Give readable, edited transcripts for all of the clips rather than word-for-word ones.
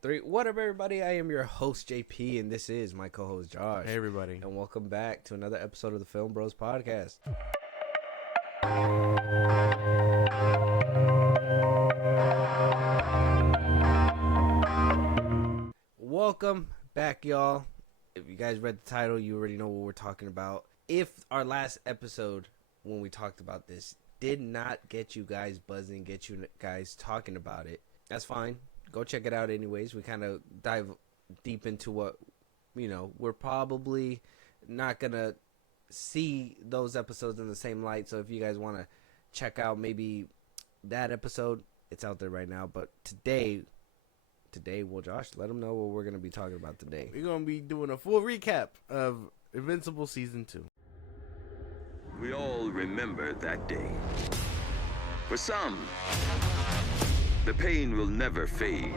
Three. What up, everybody? I am your host, JP, and this is my co-host, Josh. Hey, everybody. And welcome back to another episode of the FIlmBros podcast. Welcome back, y'all. If you guys read the title, you already know what we're talking about. If our last episode, when we talked about this, did not get you guys buzzing, get you guys talking about it, that's fine. Go check it out anyways. We kind of dive deep into what, we're probably not going to see those episodes in the same light. So if you guys want to check out maybe that episode, it's out there right now. But today, well, Josh, let them know what we're going to be talking about today. We're going to be doing a full recap of Invincible Season 2. We all remember that day. For some, the pain will never fade.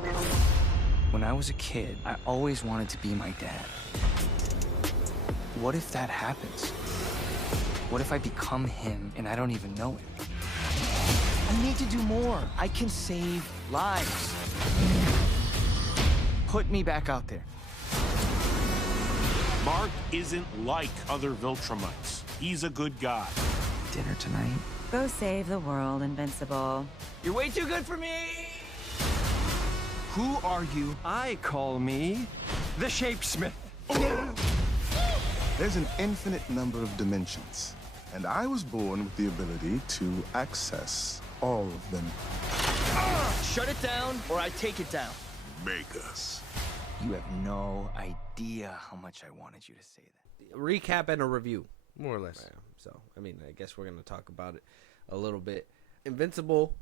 When I was a kid, I always wanted to be my dad. What if that happens? What if I become him and I don't even know it? I need to do more. I can save lives. Put me back out there. Mark isn't like other Viltrumites. He's a good guy. Dinner tonight? Go save the world, Invincible. You're way too good for me! Who are you? I call me the Shapesmith. There's an infinite number of dimensions, and I was born with the ability to access all of them. Shut it down, or I take it down. Make us. You have no idea how much I wanted you to say that. Recap and a review. More or less. So, I guess we're going to talk about it a little bit. Invincible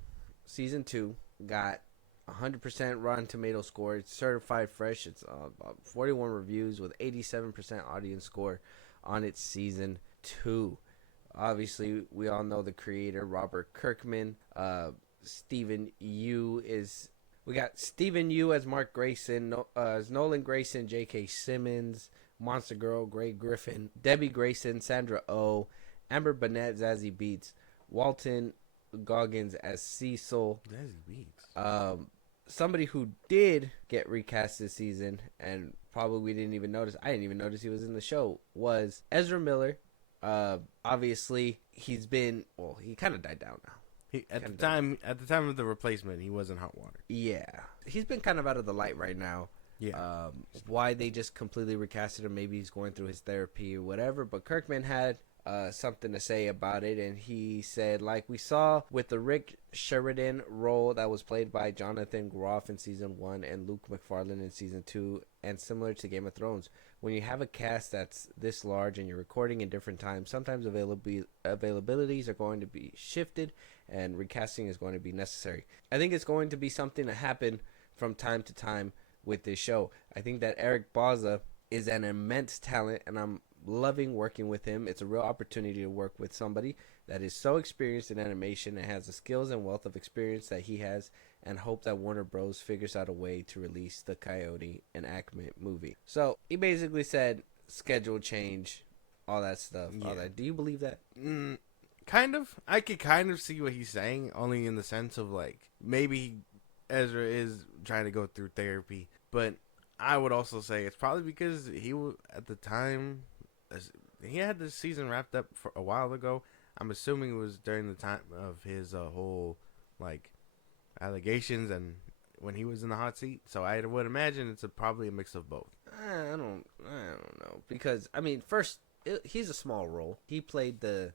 Season 2 got 100% Rotten Tomato score. It's certified fresh. It's about 41 reviews with 87% audience score on its Season 2. Obviously, we all know the creator, Robert Kirkman. Stephen Yu is... We got Stephen Yu as Mark Grayson, as Nolan Grayson, J.K. Simmons, Monster Girl, Grey Griffin, Debbie Grayson, Sandra Oh, Amber Burnett, Zazie Beetz, Walton Goggins as Cecil. Zazie Beetz. Somebody who did get recast this season, and probably we didn't even notice, I didn't even notice he was in the show, was Ezra Miller. Obviously, he's been, he kind of died down now. At the time of the replacement, he was in hot water. Yeah. He's been kind of out of the light right now. Yeah. Why they just completely recasted him, maybe he's going through his therapy or whatever, but Kirkman had something to say about it, and he said, like we saw with the Rick Sheridan role that was played by Jonathan Groff in Season 1 and Luke McFarlane in Season 2, and similar to Game of Thrones, when you have a cast that's this large and you're recording in different times, sometimes availabilities are going to be shifted and recasting is going to be necessary. I think it's going to be something that happen from time to time with this show. I think that Eric Bauza is an immense talent, and I'm loving working with him. It's a real opportunity to work with somebody that is so experienced in animation and has the skills and wealth of experience that he has, and hope that Warner Bros. Figures out a way to release the Coyote enactment movie. So he basically said schedule change, all that stuff. Yeah. All that. Do you believe that? Kind of. I could kind of see what he's saying, only in the sense of, like, maybe Ezra is trying to go through therapy. But I would also say it's probably because he was, at the time, he had this season wrapped up for a while ago. I'm assuming it was during the time of his whole, like, allegations and when he was in the hot seat. So I would imagine it's probably a mix of both. I don't know, because first he's a small role. He played the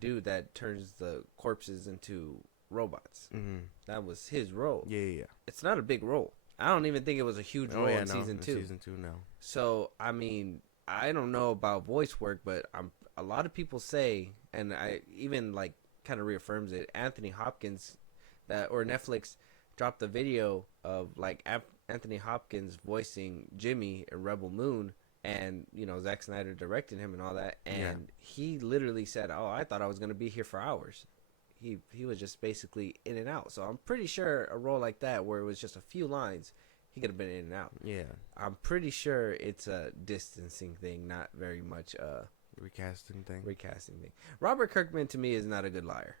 dude that turns the corpses into robots. Mm-hmm. That was his role. Yeah. It's not a big role. I don't even think it was a huge role in Season 2. Season 2, no. So I don't know about voice work, but a lot of people say, and I even like kind of reaffirms it. Anthony Hopkins, or Netflix dropped a video of like Anthony Hopkins voicing Jimmy in Rebel Moon, and Zack Snyder directed him and all that, and he literally said, "Oh, I thought I was gonna be here for hours." He was just basically in and out. So I'm pretty sure a role like that, where it was just a few lines, he could have been in and out. Yeah. I'm pretty sure it's a distancing thing, not very much recasting thing. Robert Kirkman, to me, is not a good liar.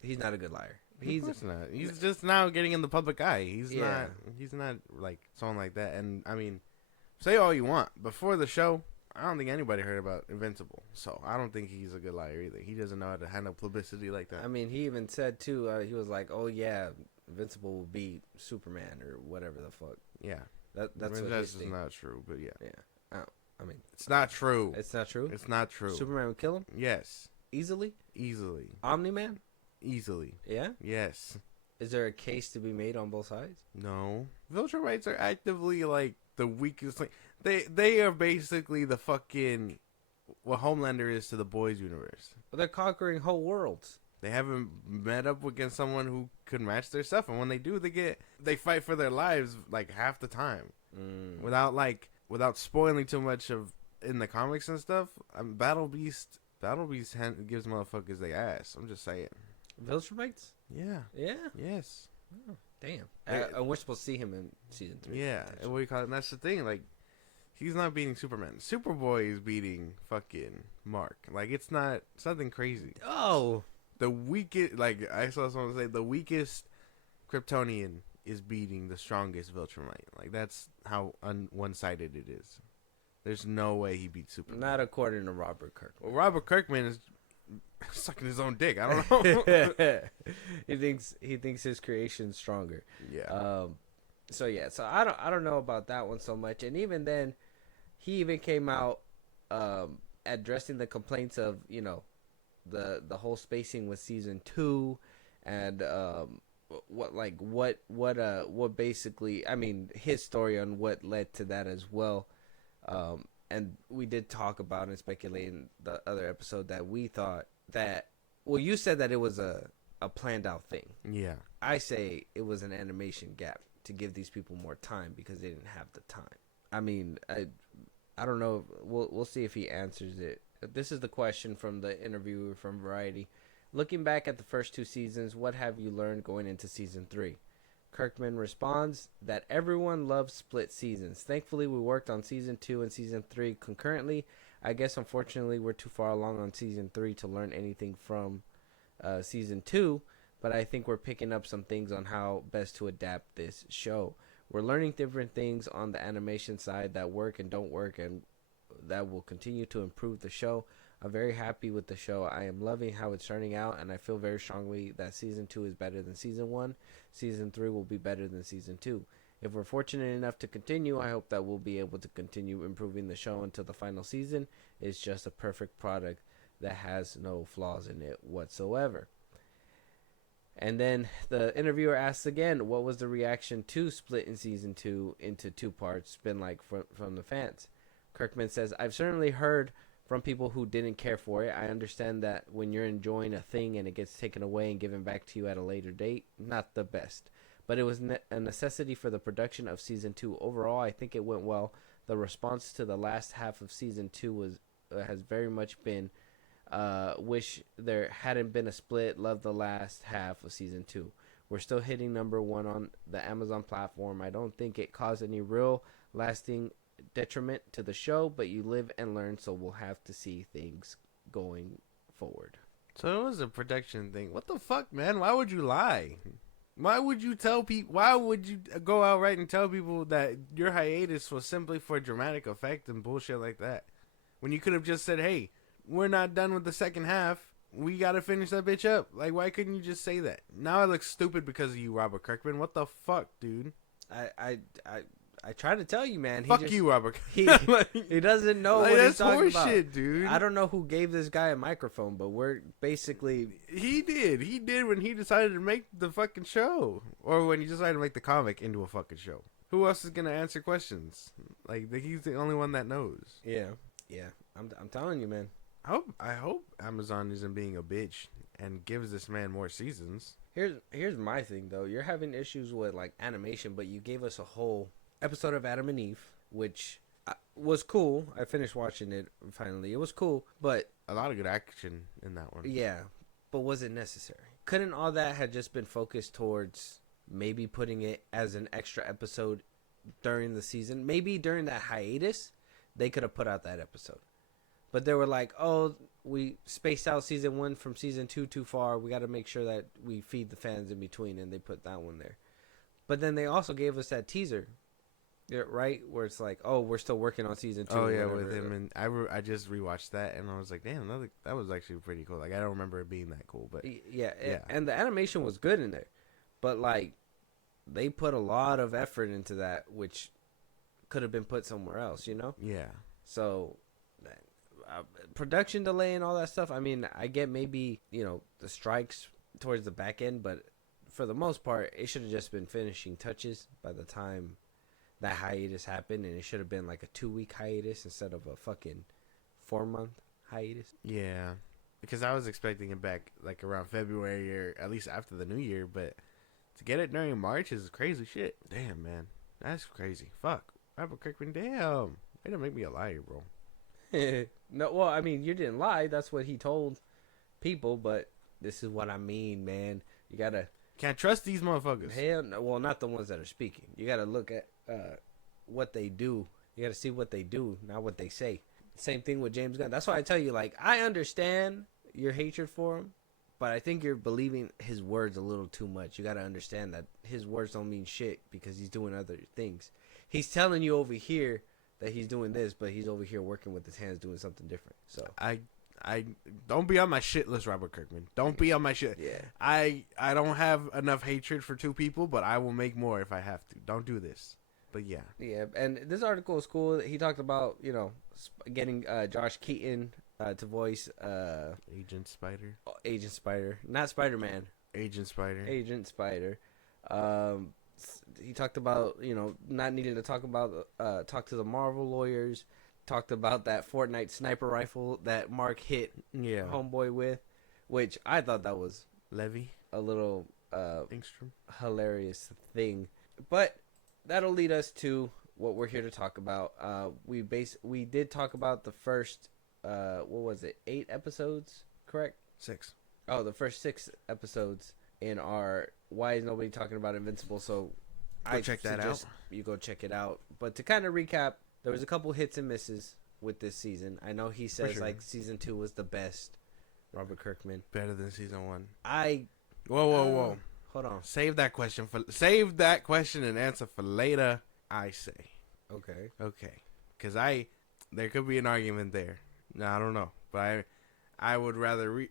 He's not a good liar. He's Of course not. He's just now getting in the public eye. He's Yeah. not. He's not like someone like that. And I mean, say all you want. Before the show, I don't think anybody heard about Invincible. So I don't think he's a good liar either. He doesn't know how to handle publicity like that. I mean, he even said too. He was like, "Oh yeah, Invincible will beat Superman or whatever the fuck." Yeah, That's I mean, what that's he just not true. But yeah, Yeah. I mean, it's not true. it's not true. It's not true. Superman would kill him Yes, easily. easily, Omni-Man. easily. Yeah. Yes. Is there a case to be made on both sides? No. Viltrumites are actively like the weakest link. They are basically the fucking what Homelander is to the boys universe. Well, they're conquering whole worlds. They haven't met up against someone who could match their stuff, and when they do, they fight for their lives like half the time, without spoiling too much of in the comics and stuff. Battle Beast gives motherfuckers they ass. I'm just saying. Viltrumites? Yeah. Yeah. Yes. Oh, damn. And we're supposed to see him in season 3. Yeah. And what do you call it? And that's the thing. Like, he's not beating Superman. Superboy is beating fucking Mark. Like, it's nothing crazy. Oh. The weakest, like I saw someone say, the weakest Kryptonian is beating the strongest Viltrumite. Like that's how one-sided it is. There's no way he beats Superman. Not according to Robert Kirkman. Well, Robert Kirkman is sucking his own dick. I don't know. he thinks his creation's stronger. Yeah. So I don't know about that one so much. And even then, he even came out addressing the complaints of the whole spacing with season 2 and what basically, I mean, his story on what led to that as well. And we did talk about and speculate in the other episode that we thought that, well, you said that it was a planned out thing. Yeah. I say it was an animation gap to give these people more time because they didn't have the time. I mean, I don't know. We'll see if he answers it. This is the question from the interviewer from Variety. Looking back at the first 2 seasons, what have you learned going into season 3? Kirkman responds that everyone loves split seasons. Thankfully, we worked on season 2 and season 3 concurrently. I guess, unfortunately, we're too far along on season 3 to learn anything from season 2, but I think we're picking up some things on how best to adapt this show. We're learning different things on the animation side that work and don't work, and that will continue to improve the show. I'm very happy with the show. I am loving how it's turning out, and I feel very strongly that season 2 is better than season 1. Season 3 will be better than season 2. If we're fortunate enough to continue, I hope that we'll be able to continue improving the show until the final season. It's just a perfect product that has no flaws in it whatsoever. And then the interviewer asks again, what was the reaction to splitting season 2 into 2 parts been like from the fans? Kirkman says, I've certainly heard from people who didn't care for it. I understand that when you're enjoying a thing and it gets taken away and given back to you at a later date, not the best. But it was a necessity for the production of season 2. Overall, I think it went well. The response to the last half of season 2 has very much been, wish there hadn't been a split, love the last half of season 2. We're still hitting number 1 on the Amazon platform. I don't think it caused any real lasting detriment to the show, but you live and learn, so we'll have to see things going forward. So it was a production thing. What the fuck, man? Why would you lie? Why would you tell people? Why would you go outright and tell people that your hiatus was simply for dramatic effect and bullshit like that? When you could have just said, hey, we're not done with the second half. We got to finish that bitch up. Like, why couldn't you just say that? Now I look stupid because of you, Robert Kirkman. What the fuck, dude? I try to tell you, man. Fuck you, Robert. He doesn't know what he's talking about. Shit, dude. I don't know who gave this guy a microphone, but we're basically... He did. He did when he decided to make the fucking show. Or when he decided to make the comic into a fucking show. Who else is going to answer questions? Like, he's the only one that knows. Yeah. I'm telling you, man. I hope Amazon isn't being a bitch and gives this man more seasons. Here's my thing, though. You're having issues with, like, animation, but you gave us a whole episode of Adam and Eve, which was cool. I finished watching it finally. It was cool, but a lot of good action in that one. Yeah, but was it necessary? Couldn't all that have just been focused towards maybe putting it as an extra episode during the season? Maybe during that hiatus, they could have put out that episode. But they were like, oh, we spaced out season 1 from season 2 too far. We got to make sure that we feed the fans in between, and they put that one there. But then they also gave us that teaser, yeah, right, where it's like, oh, we're still working on season 2. Oh yeah, with him, and I just rewatched that, and I was like, damn, that was actually pretty cool. Like I don't remember it being that cool, but yeah, and the animation was good in there, but like they put a lot of effort into that, which could have been put somewhere else, you know? Yeah. So production delay and all that stuff. I mean, I get maybe, you know, the strikes towards the back end, but for the most part, it should have just been finishing touches by the time that hiatus happened, and it should have been like a 2-week hiatus instead of a fucking 4-month hiatus. Yeah, because I was expecting it back like around February or at least after the new year, but to get it during March is crazy shit. Damn, man, that's crazy. Fuck, Robert Kirkman. Damn, they don't make me a liar, bro. No, well, I mean, you didn't lie. That's what he told people, but this is what I mean, man. You gotta can't trust these motherfuckers. Hell no. Well, not the ones that are speaking. You gotta look at what they do. You gotta see what they do, not what they say. Same thing with James Gunn. That's why I tell you, like, I understand your hatred for him, but I think you're believing his words a little too much. You gotta understand that his words don't mean shit because he's doing other things. He's telling you over here that he's doing this, but he's over here working with his hands doing something different. So I don't be on my shit list, Robert Kirkman. Don't be on my shit. Yeah. I don't have enough hatred for two people, but I will make more if I have to. Don't do this. But yeah. Yeah, and this article is cool. He talked about, you know, getting Josh Keaton to voice Agent Spider. Agent Spider, not Spider-Man. Agent Spider. Agent Spider. He talked about, you know, not needing to talk to the Marvel lawyers. Talked about that Fortnite sniper rifle that Mark hit Homeboy with, which I thought that was Levy, a little Engstrom, hilarious thing. But that'll lead us to what we're here to talk about. We did talk about the first 8 episodes, correct? 6. Oh, the first 6 episodes in our Why Is Nobody Talking About Invincible? So I check that out. You go check it out. But to kind of recap, there was a couple hits and misses with this season. I know he says like season 2 was the best. Robert Kirkman, better than season 1. Whoa. Hold on. Save that question and answer for later. I say. Okay. Because there could be an argument there. No, I don't know, but I would rather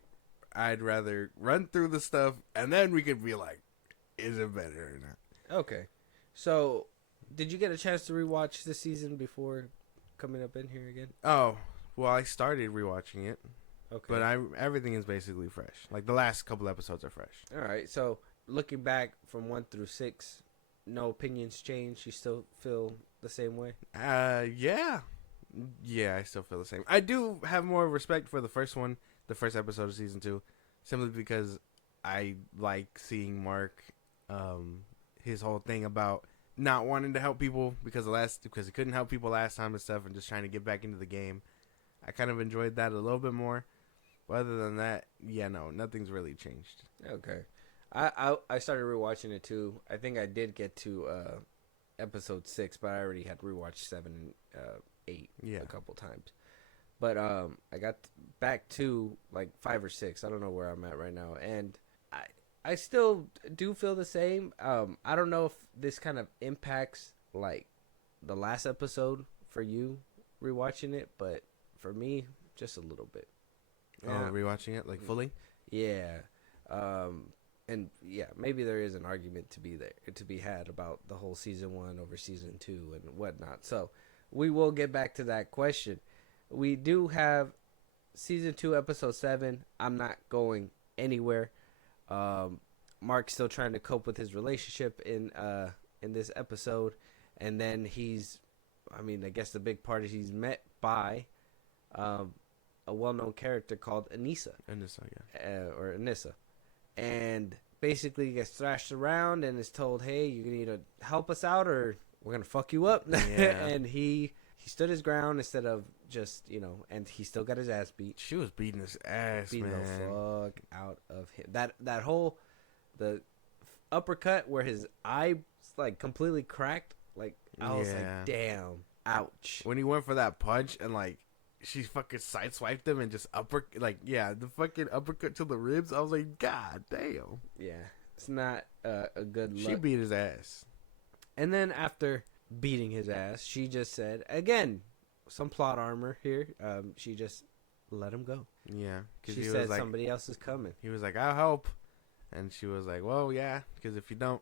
I'd rather run through the stuff and then we could be like, is it better or not? Okay. So, did you get a chance to rewatch this season before coming up in here again? Oh, well, I started rewatching it. Okay. But everything is basically fresh. Like the last couple episodes are fresh. All right. So, looking back from 1 through 6, no opinions changed. You still feel the same way? Yeah. Yeah, I still feel the same. I do have more respect for the first one, the first episode of season 2, simply because I like seeing Mark, his whole thing about not wanting to help people because he couldn't help people last time and stuff, and just trying to get back into the game. I kind of enjoyed that a little bit more. But other than that, yeah, no, nothing's really changed. Okay. I started rewatching it too. I think I did get to episode 6, but I already had rewatched 7 and 8 a couple times. But I got back to like 5 or 6. I don't know where I'm at right now, and I still do feel the same. I don't know if this kind of impacts like the last episode for you rewatching it, but for me, just a little bit. Oh, rewatching it like fully? Yeah. And yeah, maybe there is an argument to be had about the whole season 1 over season 2 and whatnot. So we will get back to that question. We do have season 2, episode 7. I'm not going anywhere. Mark's still trying to cope with his relationship in this episode, and then I guess the big part is he's met by a well-known character called Anissa. Or Anissa. And basically gets thrashed around and is told, hey, you can either help us out or we're going to fuck you up. Yeah. And he stood his ground instead of just, and he still got his ass beat. She was beating his ass, beating man. the fuck out of him. That whole, the uppercut where his eye, like, completely cracked, like, I was like, damn, ouch. When he went for that punch and, like, she fucking sideswiped him and just the fucking uppercut to the ribs. I was like, God damn. Yeah, it's not a good look. She beat his ass. And then after beating his ass, she just said, again, some plot armor here. She just let him go. Yeah, because She he said was like, somebody else is coming. he was like, I'll help, and she was like, well, yeah, because if you don't,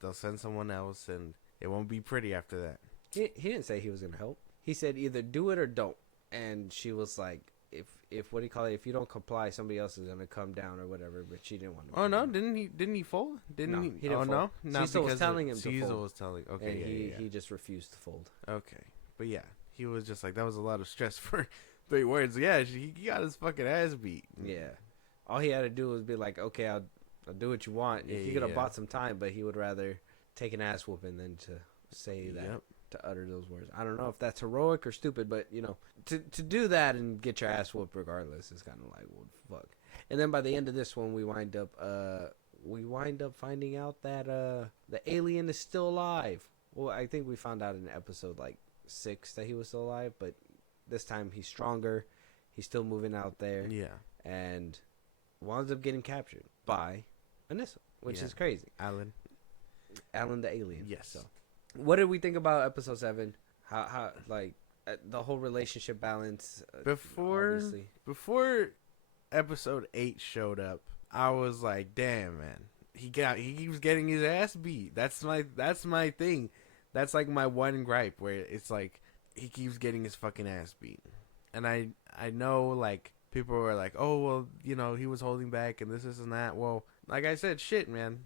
they'll send someone else, and it won't be pretty after that. He didn't say he was gonna help. He said either do it or don't. And she was like, if what do you call it? If you don't comply, somebody else is gonna come down or whatever. But she didn't want to. Oh no, didn't he fold? No, he didn't Oh fold. no, not Cecil was because telling him to Cecil fold. was telling. Okay, And yeah. he just refused to fold. Okay, but yeah, he was just like, that was a lot of stress for 3 words. Yeah, he got his fucking ass beat. Yeah, all he had to do was be like, okay, I'll do what you want. Yeah, He could have yeah. bought some time, but he would rather take an ass whooping than to say that. Yep. To utter those words. I don't know if that's heroic or stupid, but you know, to do that and get your ass whooped regardless is kind of like, well, fuck. And then by the end of this one, we wind up finding out that the alien is still alive. Well, I think we found out in episode like 6 that he was still alive, but this time he's stronger. He's still moving out there. Yeah, And winds up getting captured by Anissa, which Yeah. is crazy. Alan. Alan the alien. Yes. So, what did we think about episode 7? How like the whole relationship balance? Obviously. Before episode 8 showed up, I was like, damn, man, he keeps getting his ass beat. That's my thing. That's like my one gripe, where it's like he keeps getting his fucking ass beat. And I know, like, people were like, oh, well, you know, he was holding back and this and that. Well, like I said, shit, man,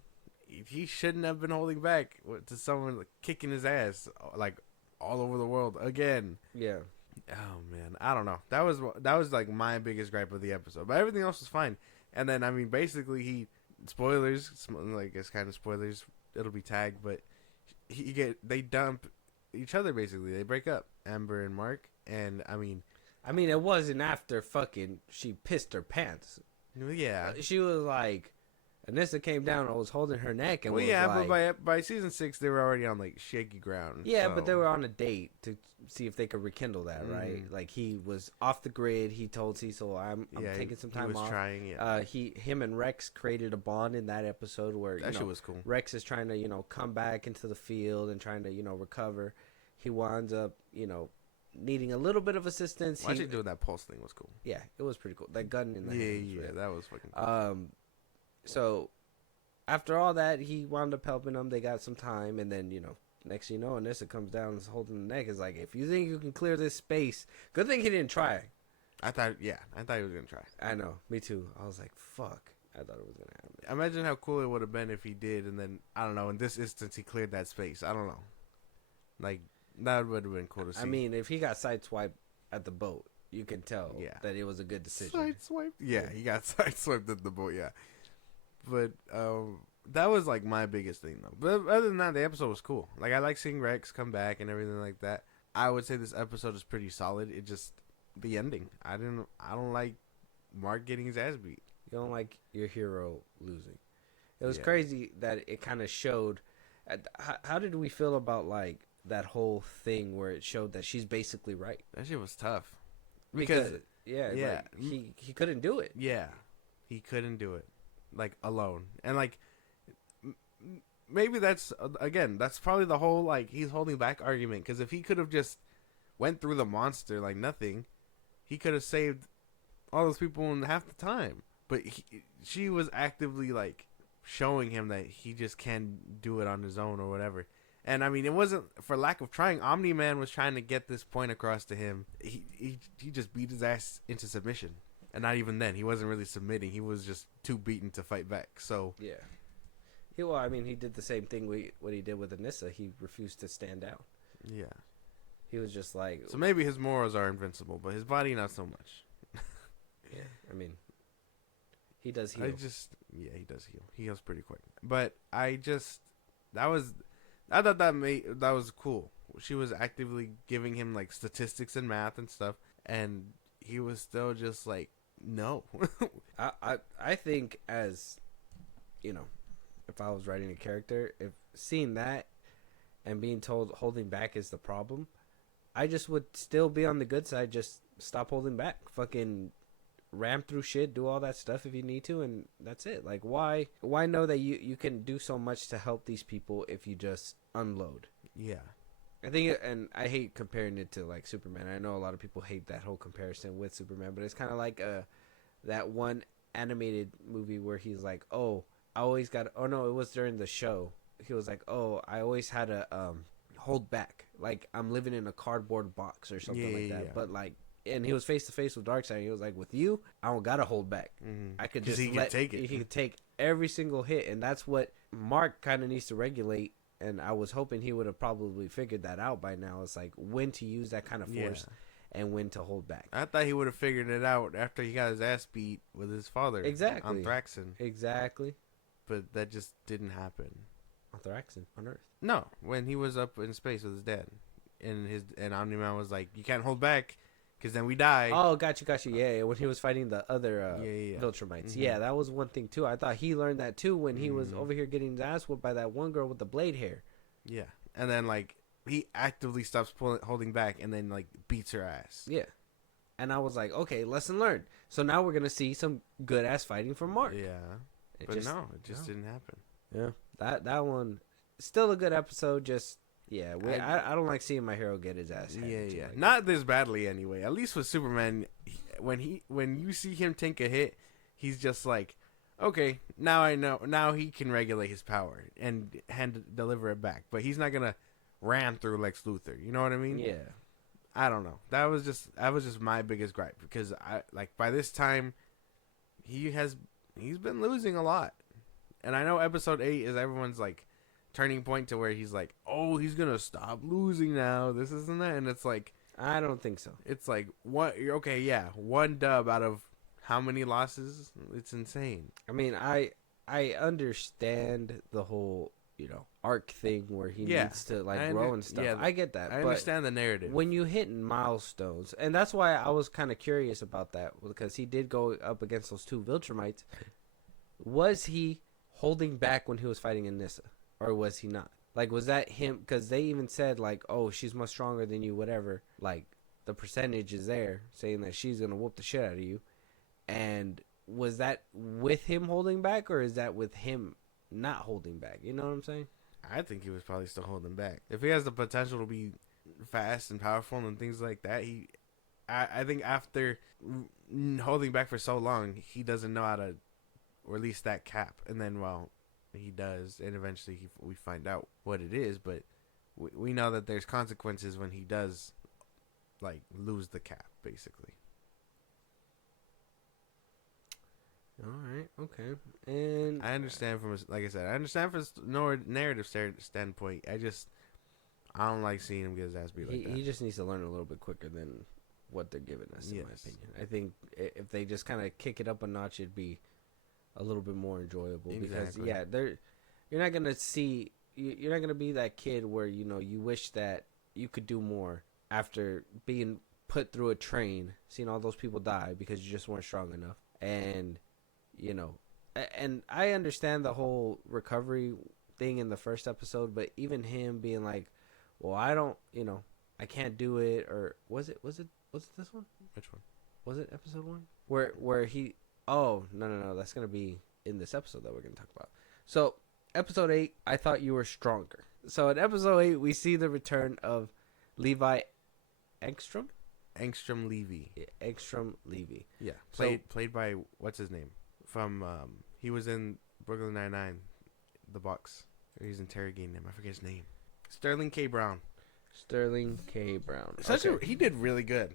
he shouldn't have been holding back to someone kicking his ass like all over the world again. Yeah. Oh man, I don't know. That was like my biggest gripe of the episode, but everything else was fine. And then I mean, basically, spoilers, like it's kind of spoilers. It'll be tagged, but they dump each other basically. They break up, Amber and Mark, and I mean, it wasn't after fucking she pissed her pants. yeah. She was like, Anissa came down and was holding her neck and Well, was yeah, like, but by season 6, they were already on like shaky ground. yeah, so. but they were on a date to see if they could rekindle that, right? Mhm. Like he was off the grid. He told Cecil, "I'm taking some time he was off." trying, yeah. Him and Rex created a bond in that episode where That shit was cool. Rex is trying to come back into the field and trying to recover. He winds up needing a little bit of assistance. Why you doing that pulse thing was cool. Yeah, it was pretty cool. That gun in the hands, Yeah, right? that was fucking cool. So after all that, he wound up helping them. They got some time, and then next thing you know, Anissa comes down and is holding the neck. Is like, if you think you can clear this space, good thing he didn't try. I thought he was gonna try. I know, me too. I was like, fuck. I thought it was gonna happen. Imagine how cool it would have been if he did, and then I don't know. In this instance, he cleared that space. I don't know. Like that would have been cool to see. I mean, if he got sideswiped at the boat, you can tell Yeah. that it was a good decision. Sideswiped. Yeah, he got sideswiped at the boat. Yeah, but that was like my biggest thing though. But other than that, the episode was cool. Like I like seeing Rex come back and everything like that. I would say this episode is pretty solid. It just the ending. I don't like Mark getting his ass beat. You don't like your hero losing. It was Yeah. crazy that it kind of showed. How did we feel about like that whole thing where it showed that she's basically right? That shit was tough. Because yeah, yeah. like, he couldn't do it. yeah, he couldn't do it like alone. And like maybe that's probably the whole like he's holding back argument, because if he could have just went through the monster like nothing, he could have saved all those people in half the time. But she was actively like showing him that he just can't do it on his own or whatever. And I mean, it wasn't for lack of trying. Omni-Man was trying to get this point across to him. He just beat his ass into submission, and not even then. He wasn't really submitting. He was just too beaten to fight back. So Yeah. He did the same thing what he did with Anissa. He refused to stand down. yeah. He was just like, So maybe his morals are invincible, but his body not so much. yeah. I mean, he does heal. He does heal. He heals pretty quick. But I thought that was cool. She was actively giving him like statistics and math and stuff, and he was still just like, no. I think, as if I was writing a character, if seeing that and being told holding back is the problem, I just would still be on the good side. Just stop holding back. Fucking ram through shit, do all that stuff if you need to, and that's it. Like, why know that you can do so much to help these people if you just unload? Yeah. I think, and I hate comparing it to like Superman. I know a lot of people hate that whole comparison with Superman, but it's kind of like that one animated movie where he's like, oh, I always got, oh no, it was during the show. He was like, oh, I always had to hold back, like I'm living in a cardboard box or something like that. Yeah. But like, and he was face to face with Darkseid. He was like, with you, I don't gotta hold back. I could just he let, can take it. He could take every single hit, and that's what Mark kind of needs to regulate. And I was hoping he would have probably figured that out by now. It's like when to use that kind of force and when to hold back. I thought he would have figured it out after he got his ass beat with his father. Exactly. On Thraxon. Exactly. But that just didn't happen. On Thraxon, on Earth. No, when he was up in space with his dad. And Omni-Man was like, you can't hold back because then we die. Oh, got you. Yeah, when he was fighting the other Viltrumites. Mm-hmm. Yeah, that was one thing too. I thought he learned that too when he was over here getting his ass whooped by that one girl with the blade hair. Yeah. And then, like, he actively stops holding back and then, like, beats her ass. Yeah. And I was like, okay, lesson learned. So now we're going to see some good-ass fighting from Mark. Yeah. It it just didn't happen. Yeah. That one, still a good episode, just... Yeah, I don't like seeing my hero get his ass handed to. Like Not this badly anyway. At least with Superman, when you see him take a hit, he's just like, okay, now I know. Now he can regulate his power and deliver it back. But he's not gonna ram through Lex Luthor. You know what I mean? Yeah. I don't know. That was just my biggest gripe because by this time, he's been losing a lot, and I know episode 8 is everyone's like turning point to where he's like, oh, he's gonna stop losing now, this isn't that, and it's like, I don't think so. It's like, what? Okay, yeah, one dub out of how many losses? It's insane. I mean, I understand the whole arc thing where he needs to like grow and stuff. I get that. I understand the narrative. When you hit milestones, and that's why I was kind of curious about that, because he did go up against those 2 Viltrumites. Was he holding back when he was fighting Anissa? Or was he not? Like, was that him? Because they even said, like, oh, she's much stronger than you, whatever. Like, the percentage is there, saying that she's going to whoop the shit out of you. And was that with him holding back, or is that with him not holding back? You know what I'm saying? I think he was probably still holding back. If he has the potential to be fast and powerful and things like that, I think after holding back for so long, he doesn't know how to release that cap. And then, well... he does, and eventually we find out what it is, but we know that there's consequences when he does like lose the cap, basically. All right, okay. And I understand from a narrative standpoint. I don't like seeing him get his ass beat like that. He just needs to learn a little bit quicker than what they're giving us, in my opinion. I think if they just kind of kick it up a notch, it'd be a little bit more enjoyable. Exactly. Because you're not gonna see, you're not gonna be that kid where you wish that you could do more after being put through a train, seeing all those people die because you just weren't strong enough. And and I understand the whole recovery thing in the first episode, but even him being like, well, I don't, I can't do it, or was it this one? Which one? Was it episode 1 where he? Oh, no. That's going to be in this episode that we're going to talk about. So, episode 8, I thought you were stronger. So, in episode 8, we see the return of Levi Engstrom? Engstrom Levy. Yeah, Engstrom Levy. Yeah. Played by, what's his name? From, he was in Brooklyn Nine-Nine, The Bucks. He's interrogating him. I forget his name. Sterling K. Brown. He did really good.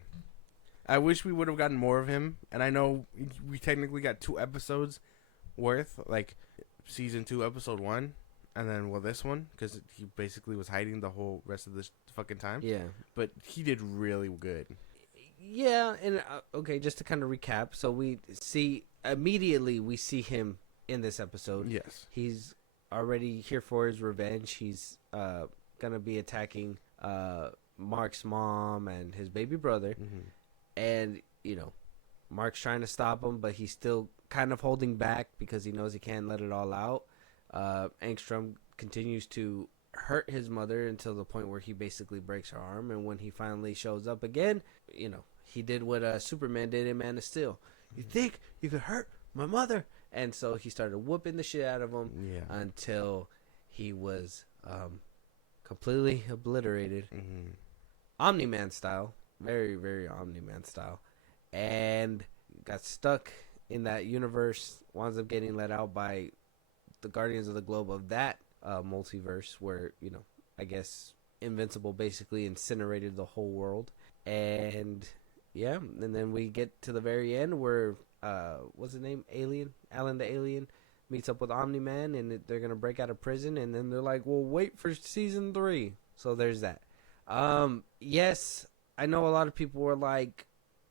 I wish we would have gotten more of him, and I know we technically got 2 episodes worth, like season 2, episode 1, and then this one, because he basically was hiding the whole rest of this fucking time. Yeah, but he did really good. Yeah, and okay, just to kind of recap, so we see him in this episode. Yes, he's already here for his revenge. He's gonna be attacking Mark's mom and his baby brother. Mm-hmm. And, Mark's trying to stop him, but he's still kind of holding back because he knows he can't let it all out. Engstrom continues to hurt his mother until the point where he basically breaks her arm. And when he finally shows up again, he did what Superman did in Man of Steel. You think you could hurt my mother? And so he started whooping the shit out of him until he was completely obliterated. Omni-Man style. Very, very Omni-Man style. And got stuck in that universe. Winds up getting let out by the Guardians of the Globe of that multiverse where, I guess Invincible basically incinerated the whole world. And and then we get to the very end where what's his name? Alan the Alien meets up with Omni-Man, and they're gonna break out of prison, and then they're like, well, wait for season 3. So there's that. Yes, I know a lot of people were like,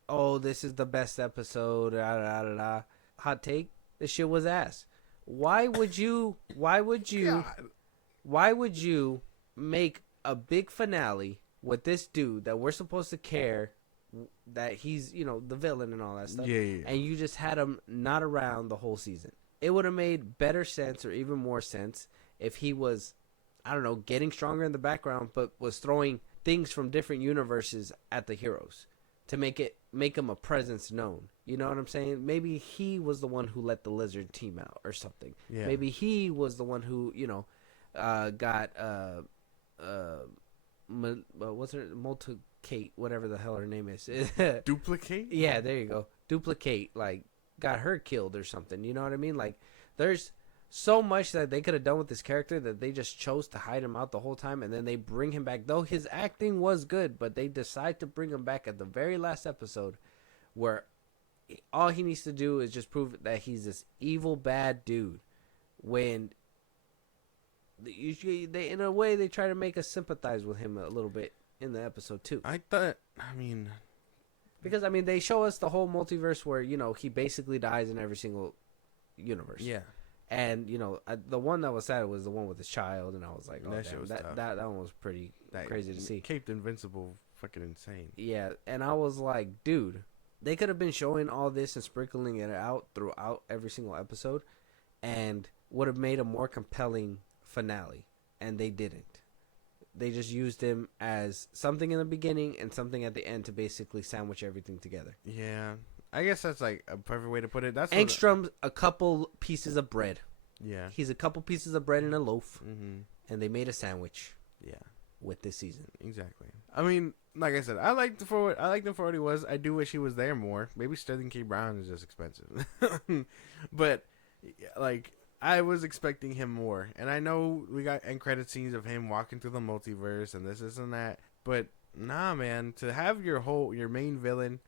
oh, this is the best episode, hot take, this shit was ass. Why would you make a big finale with this dude that we're supposed to care that he's, the villain and all that stuff, and you just had him not around the whole season? It would have made better sense, or even more sense, if he was, I don't know, getting stronger in the background, but was throwing things from different universes at the heroes to make him a presence known. You know what I'm saying? Maybe he was the one who let the lizard team out or something. Yeah. Maybe he was the one who, got what's her, Multicate, whatever the hell her name is. Duplicate? Yeah, there you go. Duplicate, like, got her killed or something. You know what I mean? Like, there's so much that they could have done with this character that they just chose to hide him out the whole time, and then they bring him back. Though his acting was good, but they decide to bring him back at the very last episode, where all he needs to do is just prove that he's this evil, bad dude. When they, in a way, they try to make us sympathize with him a little bit in the episode too. Because they show us the whole multiverse where, he basically dies in every single universe. Yeah. And, the one that was sad was the one with his child, and I was like, oh, that one was pretty crazy to see. Caped Invincible, fucking insane. Yeah, and I was like, dude, they could have been showing all this and sprinkling it out throughout every single episode, and would have made a more compelling finale, and they didn't. They just used him as something in the beginning and something at the end to basically sandwich everything together. Yeah. I guess that's like a perfect way to put it. That's Angstrom's a couple pieces of bread. Yeah. He's a couple pieces of bread in a loaf, and they made a sandwich. Yeah. With this season. Exactly. Like I said, I liked him for what he was. I do wish he was there more. Maybe Sterling K. Brown is just expensive. But, like, I was expecting him more. And I know we got end credit scenes of him walking through the multiverse and this and that. But, nah, man. To have your main villain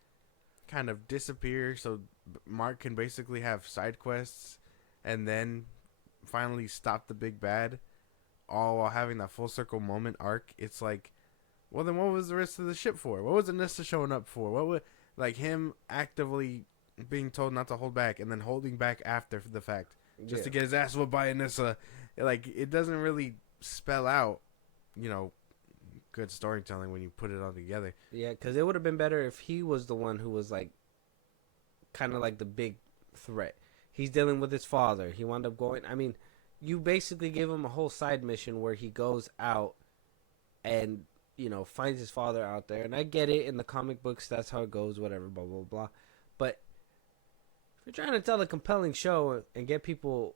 kind of disappear so Mark can basically have side quests and then finally stop the big bad, all while having that full circle moment arc, it's like, well, then what was the rest of the ship for? What was Anissa showing up for? What would, like, him actively being told not to hold back and then holding back after the fact just to get his ass whooped by Anissa? Like, it doesn't really spell out, good storytelling when you put it all together. Yeah, because it would have been better if he was the one who was, like, kind of like the big threat. He's dealing with his father. He wound up going, you basically give him a whole side mission where he goes out and, finds his father out there. And I get it, in the comic books, that's how it goes, whatever, blah, blah, blah. But if you're trying to tell a compelling show and get people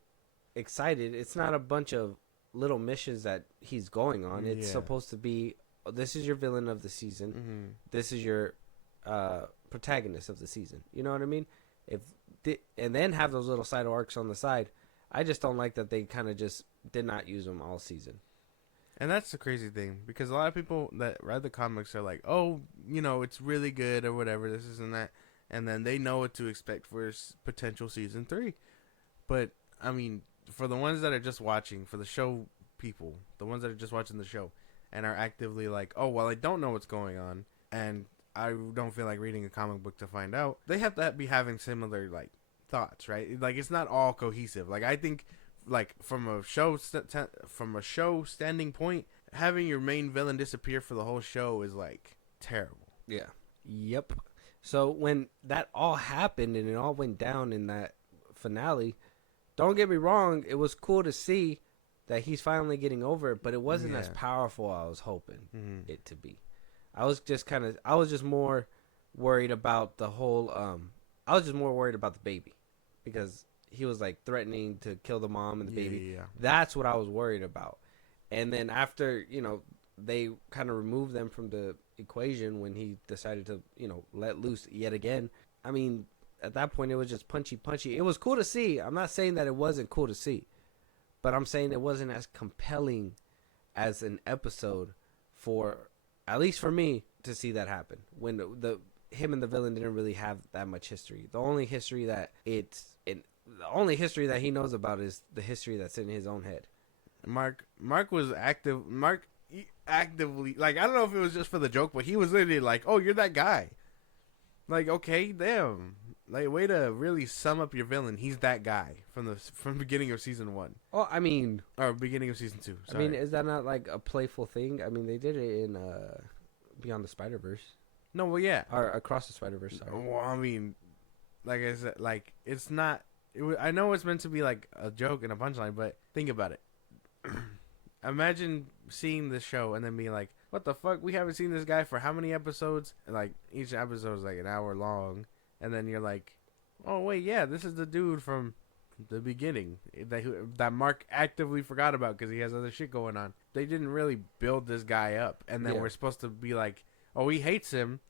excited, it's not a bunch of little missions that he's going on. It's supposed to be, this is your villain of the season. This is your protagonist of the season. You know what I mean? And then have those little side arcs on the side. I just don't like that they kind of just did not use them all season. And that's the crazy thing, because a lot of people that read the comics are like, oh, it's really good or whatever, this and that. And then they know what to expect for potential season 3. But, for the ones that are just watching, for the show people, the ones that are just watching the show and are actively like, oh, well, I don't know what's going on, and I don't feel like reading a comic book to find out, they have to be having similar, like, thoughts, right? Like, it's not all cohesive. Like, I think, like, from a show standing point, having your main villain disappear for the whole show is, like, terrible. Yeah. Yep. So when that all happened and it all went down in that finale, don't get me wrong, it was cool to see that he's finally getting over it, but it wasn't as Yeah. powerful I was hoping Mhm. it to be. I was just more worried about the whole I was just more worried about the baby because he was like threatening to kill the mom and the baby. Yeah. That's what I was worried about. And then after, they kind of removed them from the equation when he decided to, let loose yet again. I mean, at that point it was just punchy. It was cool to see. I'm not saying that it wasn't cool to see, but I'm saying it wasn't as compelling as an episode for, at least for me, to see that happen when him and the villain didn't really have that much history. The only history that he knows about is the history that's in his own head. Mark was active. Actively, like, I don't know if it was just for the joke, but he was literally like, "Oh, you're that guy." Like, okay, damn. Like, way to really sum up your villain. He's that guy from the beginning of season 1. Oh, I mean, Or beginning of season 2. I mean, is that not like a playful thing? I mean, they did it in Beyond the Spider-Verse no, well, yeah. or Across the Spider-Verse. Sorry. Well, I mean, like I said, like, it's not. I know it's meant to be like a joke and a punchline, but think about it. Imagine seeing this show and then being like, "What the fuck? We haven't seen this guy for how many episodes?" And like each episode is like an hour long, and then you're like, "Oh wait, yeah, this is the dude from the beginning that Mark actively forgot about because he has other shit going on." They didn't really build this guy up, and then Yeah. we're supposed to be like, "Oh, he hates him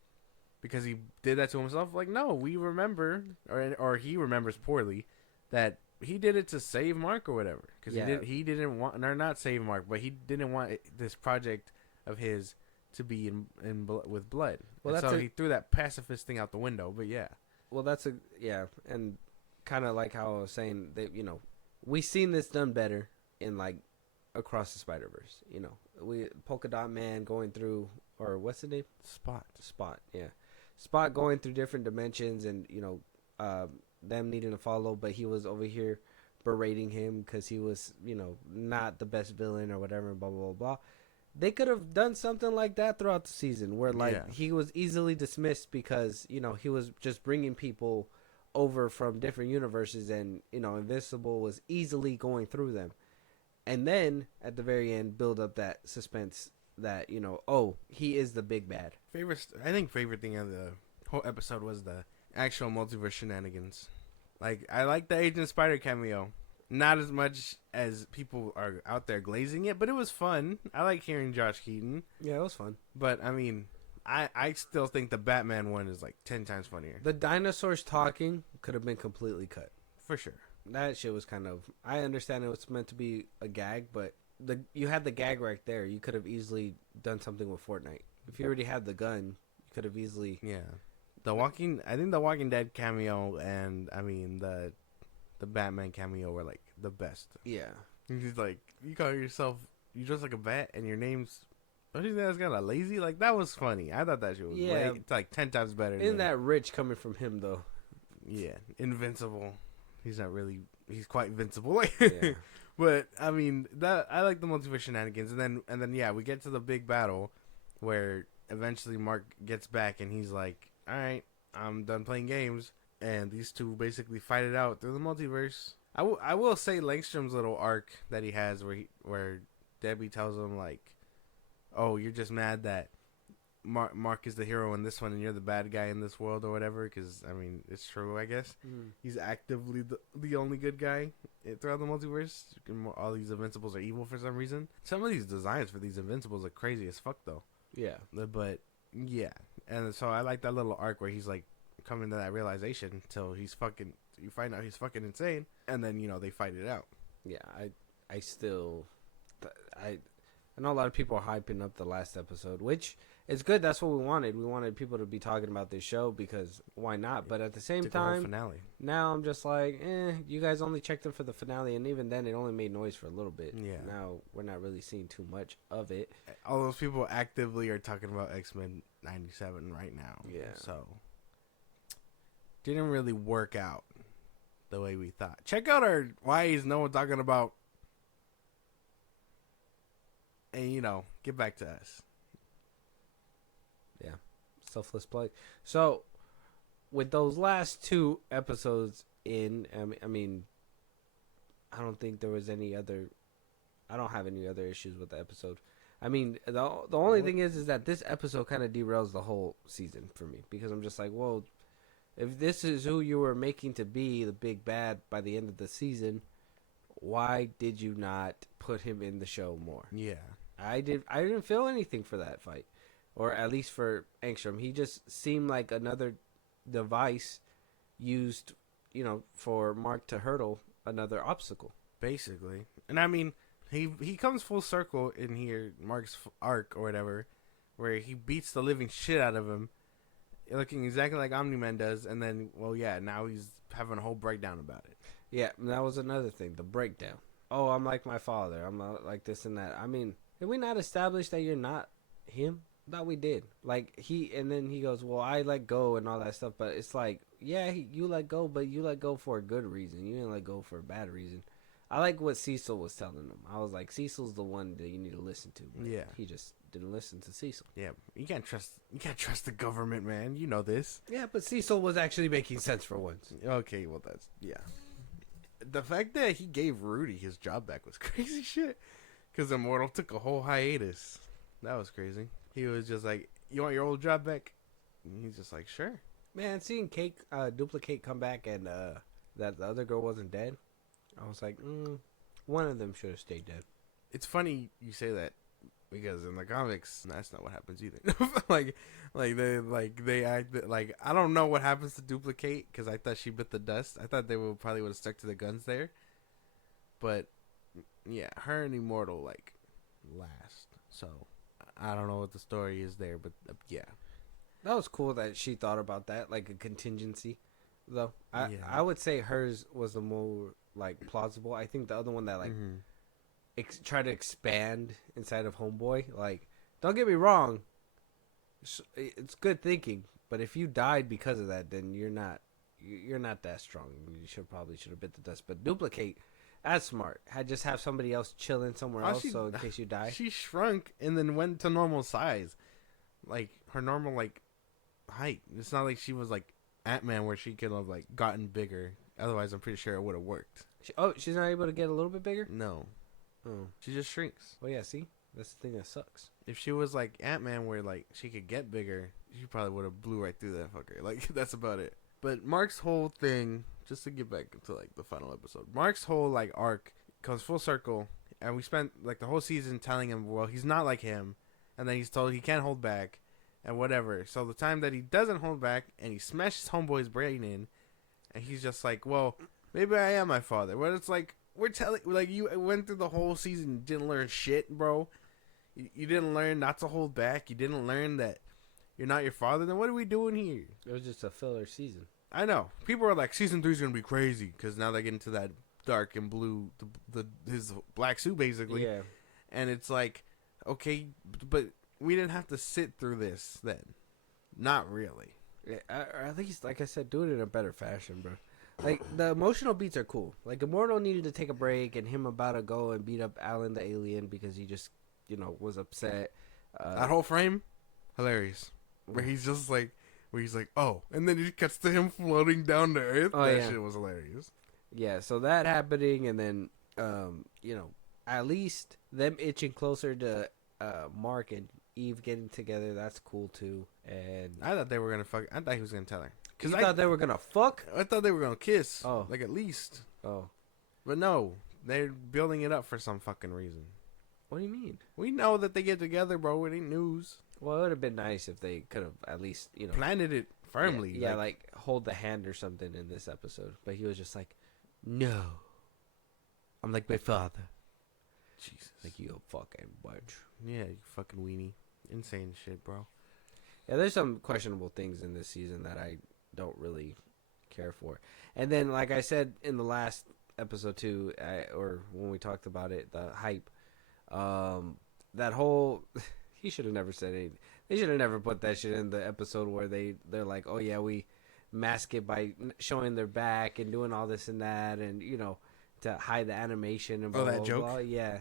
because he did that to himself." Like, no, we remember, or he remembers poorly that he did it to save Mark or whatever, because Yeah. he didn't want, or not save Mark, but he didn't want this project of his to be with blood. Well, And that's so a- he threw that pacifist thing out the window. But yeah, Well, and kind of like how I was saying that we seen this done better in like Across the Spider-Verse. We Polka Dot Man going through, or what's the name? Spot, yeah. Spot going through different dimensions and, them needing to follow, but he was over here berating him because he was, not the best villain or whatever, blah, blah, blah, blah. They could have done something like that throughout the season where, like, Yeah. he was easily dismissed because, he was just bringing people over from different universes and, Invincible was easily going through them. And then, at the very end, build up that suspense that, oh, he is the big bad. favorite thing of the whole episode was the actual multiverse shenanigans. Like, I like the Agent Spider cameo, not as much as people are out there glazing it, but it was fun. I like hearing Josh Keaton, Yeah, it was fun. but I mean, I still think the Batman one is like 10 times funnier. The dinosaurs talking could have been completely cut. For sure. That shit was kind of... I understand it was meant to be a gag, but you had the gag right there. You could have easily done something with Fortnite. If you already had the gun, you could have easily... Yeah. I think the Walking Dead cameo and, I mean, the Batman cameo were like the best. Yeah. He's like, you call yourself, you dress like a bat and your name's, don't you think that's kind of lazy? Like, that was funny. I thought that shit was it's like 10 times better. Isn't that rich coming from him, though? Yeah, invincible. He's not really, he's quite invincible. Yeah. But I mean, that I like the multiverse shenanigans, and then yeah, we get to the big battle where eventually Mark gets back and he's like, "All right, I'm done playing games," and these two basically fight it out through the multiverse. I will say Langstrom's little arc that he has where Debbie tells him like, "Oh, you're just mad that Mark is the hero in this one and you're the bad guy in this world or whatever," because I mean, it's true, I guess. He's actively the only good guy throughout the multiverse. All these Invincibles are evil for some reason. Some of these designs for these Invincibles are crazy as fuck though. Yeah. But yeah, and so I like that little arc where he's like coming to that realization till you find out he's fucking insane, and then they fight it out. Yeah, I still... I know a lot of people are hyping up the last episode, which is good. That's what we wanted. We wanted people to be talking about this show because why not? But at the same time, finale. now I'm just like, you guys only checked in for the finale, and even then, it only made noise for a little bit. Yeah. Now we're not really seeing too much of it. All those people actively are talking about X-Men 97 right now. Yeah. So didn't really work out the way we thought. Check out our why is no one talking about, and get back to us. Yeah, selfless plug. So, with those last two episodes in, I mean, I don't think there was any other I don't have any other issues with the episode. I mean, the only thing is that this episode kind of derails the whole season for me, because I'm just like, well, if this is who you were making to be the big bad by the end of the season, why did you not put him in the show more? Yeah. I didn't feel anything for that fight, or at least for Angstrom. He just seemed like another device used, for Mark to hurdle another obstacle. Basically. And I mean, he comes full circle in here, Mark's arc or whatever, where he beats the living shit out of him, looking exactly like Omni-Man does, and then, well, yeah, now he's having a whole breakdown about it. Yeah, that was another thing, the breakdown. Oh, I'm like my father. I'm not like this and that. I mean, did we not establish that you're not him? I thought we did. Like, and then he goes, well, I let go and all that stuff, but it's like, yeah, you let go, but you let go for a good reason. You didn't let go for a bad reason. I like what Cecil was telling him. I was like, Cecil's the one that you need to listen to. But yeah. He just didn't listen to Cecil. Yeah, you can't trust the government, man. You know this. Yeah, but Cecil was actually making sense for once. Okay, well, yeah. The fact that he gave Rudy his job back was crazy shit. Because Immortal took a whole hiatus. That was crazy. He was just like, you want your old job back? And he's just like, sure. Man, seeing Duplicate come back and that the other girl wasn't dead, I was like, one of them should have stayed dead. It's funny you say that, because in the comics, that's not what happens either. they act like, I don't know what happens to Duplicate, because I thought she bit the dust. I thought they probably would have stuck to the guns there. But yeah, her and Immortal last. So I don't know what the story is there, but yeah. That was cool that she thought about that, like a contingency, though. Yeah. I would say hers was the more plausible. I think the other one that tried to expand inside of Homeboy. Like, don't get me wrong, it's good thinking, but if you died because of that, then you're not that strong. You should have bit the dust. But Duplicate, that's smart. Just have somebody else chilling somewhere else, so in case you die. She shrunk and then went to normal size, like her normal height. It's not like she was like Ant-Man where she could have gotten bigger. Otherwise, I'm pretty sure it would have worked. She's not able to get a little bit bigger? No. Oh. She just shrinks. Well, yeah, see? That's the thing that sucks. If she was like Ant-Man where she could get bigger, she probably would have blew right through that fucker. That's about it. But Mark's whole thing, just to get back to the final episode, Mark's whole arc comes full circle, and we spent the whole season telling him, well, he's not like him, and then he's told he can't hold back, and whatever. So the time that he doesn't hold back, and he smashes Homeboy's brain in, and he's just like, well, maybe I am my father. But it's we're telling, you went through the whole season, you didn't learn shit, bro. You didn't learn not to hold back. You didn't learn that you're not your father. Then what are we doing here? It was just a filler season. I know. People are like, season 3 is going to be crazy, because now they get into that dark and blue, his black suit, basically. Yeah. And it's okay, but we didn't have to sit through this then. Not really. Yeah, or at least, like I said, do it in a better fashion, bro. The emotional beats are cool. Immortal needed to take a break, and him about to go and beat up Alan the alien because he just, was upset. That whole frame, hilarious. Where he's just oh, and then he cuts to him floating down to Earth. Oh, that yeah. shit was hilarious. Yeah, so that happening, and then, at least them itching closer to Mark and Eve getting together, that's cool too. And I thought they were gonna fuck. I thought he was gonna tell her. Cause I thought they were gonna fuck. I thought they were gonna kiss. Oh, at least. Oh, but no, they're building it up for some fucking reason. What do you mean? We know that they get together, bro. It ain't news. Well, it would have been nice if they could have at least planted it firmly. Yeah, hold the hand or something in this episode. But he was just like, no, I'm like my father. Jesus, you fucking bunch. Yeah, you fucking weenie. Insane shit, bro. Yeah, there's some questionable things in this season that I don't really care for. And then, like I said in the last episode too, or when we talked about it, the hype, that whole, he should have never said anything. They should have never put that shit in the episode where they're like, oh yeah, we mask it by showing their back and doing all this and that, and to hide the animation and blah, that blah, joke? blah. Yeah,